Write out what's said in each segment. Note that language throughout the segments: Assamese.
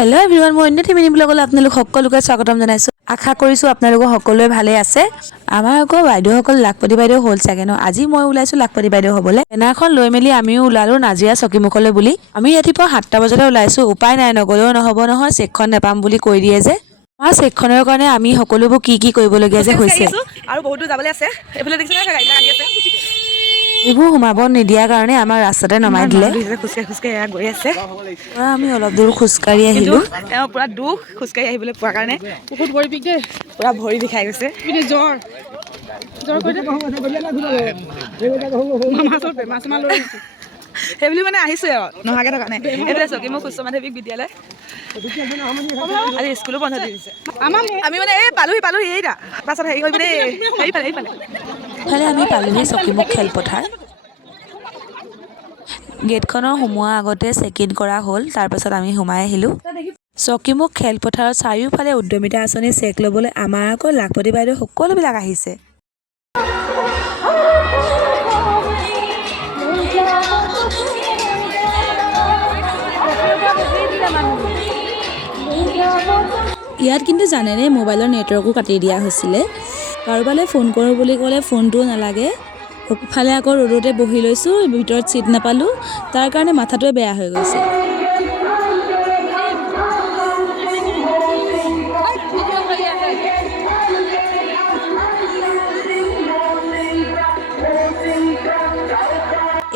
হেল্ল' এভৰিৱান, মই অন্য টিমিনি ব্লগলৈ আপোনালোক সকলোকে স্বাগতম জনাইছোঁ। আশা কৰিছোঁ আপোনালোক সকলোৱে ভালে আছে। আমাৰ আকৌ বাইদেউসকল লাখপতি বাইদেউ হ'ল চাগে ন। আজি মই ওলাইছোঁ লাখপতি বাইদেউ হ'বলৈ। বেনাৰখন লৈ মেলি আমিও ওলালোঁ নাজিৰা চকীমুখলৈ বুলি। আমি ৰাতিপুৱা 7টা বজাতে ওলাইছোঁ। উপায় নাই, নগ'লেও নহ'ব নহয়, চেকখন নাপাম বুলি কৈ দিয়ে যে। আমাৰ চেকখনৰ কাৰণে আমি সকলোবোৰ কি কৰিবলগীয়া যে হৈছে আৰু বহুতো যাবলৈ আছে। এইফালে দেখিছেনে গাড়ীবিলাক আহি আছে। এইবোৰ সোমাব নিদিয়াৰ কাৰণে আমাৰ ৰাস্তাতে নমাই ইমান দিলে। মানুহ দেখিছে, খোজকাঢ়ি এয়া গৈ আছে। আমি অলপ দূৰ খোজকাঢ়ি কিন্তু আহিলোঁ। তেওঁ পুৰা দুখ খোজকাঢ়ি আহিবলৈ পোৱাৰ কাৰণে। বহুত ভৰি বিষ দেই, পুৰা ভৰি বিষাই গৈছে। জ্বৰ সেইবুলি মানে আহিছোৱে আৰু নহাকে থকা নাই। এইফালে চকীমুখ উচ্চ মাধ্যমিক বিদ্যালয়, আজি স্কুলো বন্ধ দি দিছে। আমি মানে এই পালোহি এইটা পাছত হেৰি কৰিব দেই, সেইফালে ইফালে আমি পালোহি চকীমুখ খেলপথাৰ। গেটখনৰ সোমোৱাৰ আগতে চেক ইন কৰা হ'ল, তাৰপাছত আমি সোমাই আহিলোঁ। চকীমুখ খেলপথাৰৰ চাৰিওফালে উদ্যমিতা আঁচনি চেক ল'বলৈ আমাৰ আকৌ লাখপতি বাইদেউ সকলোবিলাক আহিছে। ইয়াত কিন্তু জানেনে, মোবাইলৰ নেটৱৰ্কো কাটি দিয়া হৈছিলে। কাৰোবালৈ ফোন কৰোঁ বুলি ক'লে ফোনটোও নালাগে। ইফালে আকৌ ৰ'দতে বহি লৈছোঁ, ভিতৰত ছিট নাপালোঁ, তাৰ কাৰণে মাথাটোৱে বেয়া হৈ গৈছে।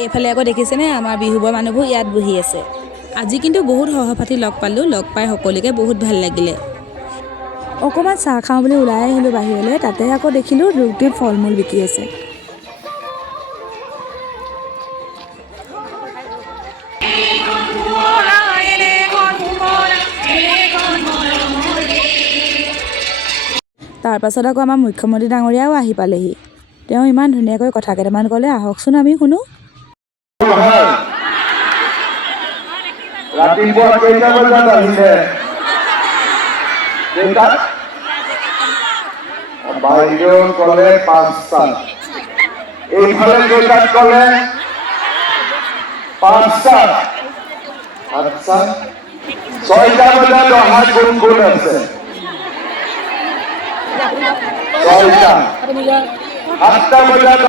এইফালে আকৌ দেখিছেনে, আমাৰ বিহুবৰ মানুহবোৰ ইয়াত বহি আছে। আজি কিন্তু বহুত সহপাঠী লগ পালোঁ, লগ পাই সকলোকে বহুত ভাল লাগিলে। অকণমান চাহ খাওঁ বুলি ওলাই আহিলোঁ বাহিৰলৈ, তাতে আকৌ দেখিলোঁ ৰুটিত ফল মূল বিকি আছে। তাৰপাছত আকৌ আমাৰ মুখ্যমন্ত্ৰী ডাঙৰীয়াও আহি পালেহি। তেওঁ ইমান ধুনীয়াকৈ কথা কেইটামান ক'লে, আহকচোন আমি শুনো। ৰাতিপুৱা কেইটা বজাত আহিলে? বাইদেউ ক'লে 5টাত। এইফালে কেইটাত ক'লে? 5টাত। আচ্ছা, 6টা বজাত অহা কোন আছে? 6টা। 7টা বজাত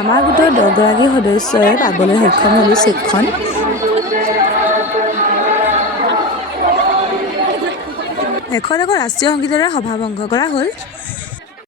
আমাৰ গোটৰ 10গৰাকী সদস্যই পাবলৈ সক্ষম হ'লোঁ চেকখন। শেষত আকৌ ৰাষ্ট্ৰীয় সংগীতেৰে সভা ভংগ কৰা হ'ল।